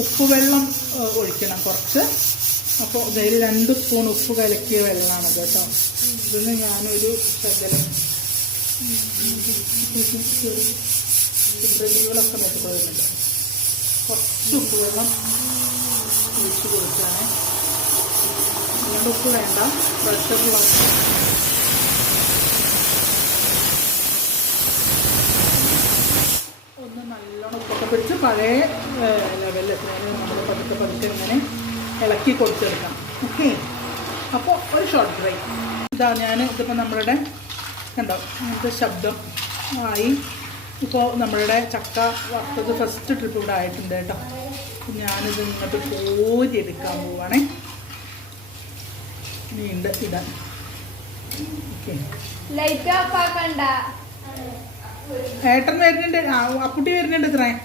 ഉപ്പ് വെള്ളം ഒഴിക്കണം കുറച്ച്. അപ്പോൾ ഇതിൽ 2 സ്പൂൺ ഉപ്പ് കലക്കിയ വെള്ളമാണത് കേട്ടോ. ഇതിന് ഞാനൊരു ശകലം ദ്രവ്യങ്ങളൊക്കെ നോക്കിക്കൊള്ളുന്നുണ്ട്. കുറച്ച് ഉപ്പ് വെള്ളം ഒഴിച്ച് കൊടുക്കുകയാണ്. അതുകൊണ്ട് ഉപ്പ് വേണ്ട, പ്രഷറിലുള്ള ഒന്ന് നല്ലോണം ഉപ്പൊക്കെ പിടിച്ച് പഴയ ലെവലിൽ നമ്മൾ പതുക്കെ ഇങ്ങനെ ഇളക്കി കൊടുത്തെടുക്കാം. ഓക്കെ, അപ്പോൾ ഒരു ഷോർട്ട് ഫ്രൈ ഇതാ. ഇതിപ്പോൾ നമ്മളുടെ കണ്ടോ ഇങ്ങനത്തെ ശബ്ദം ആയി. ഇപ്പോൾ നമ്മളുടെ ചക്ക വറുത്തത് ഫസ്റ്റ് ട്രിപ്പ് ഇവിടെ ആയിട്ടുണ്ട് കേട്ടോ. ഞാനിത് ഇങ്ങോട്ട് കോരിയെടുക്കാൻ പോവുകയാണേ. ഇനിയുണ്ട് ഇടാൻ. ഓക്കെ, ലൈറ്റ് ഓഫ് ആക്കണ്ട. ഏട്ടൻ വരുന്നുണ്ട്, അപ്പുട്ടി വരുന്നുണ്ട് ഇത്രയും.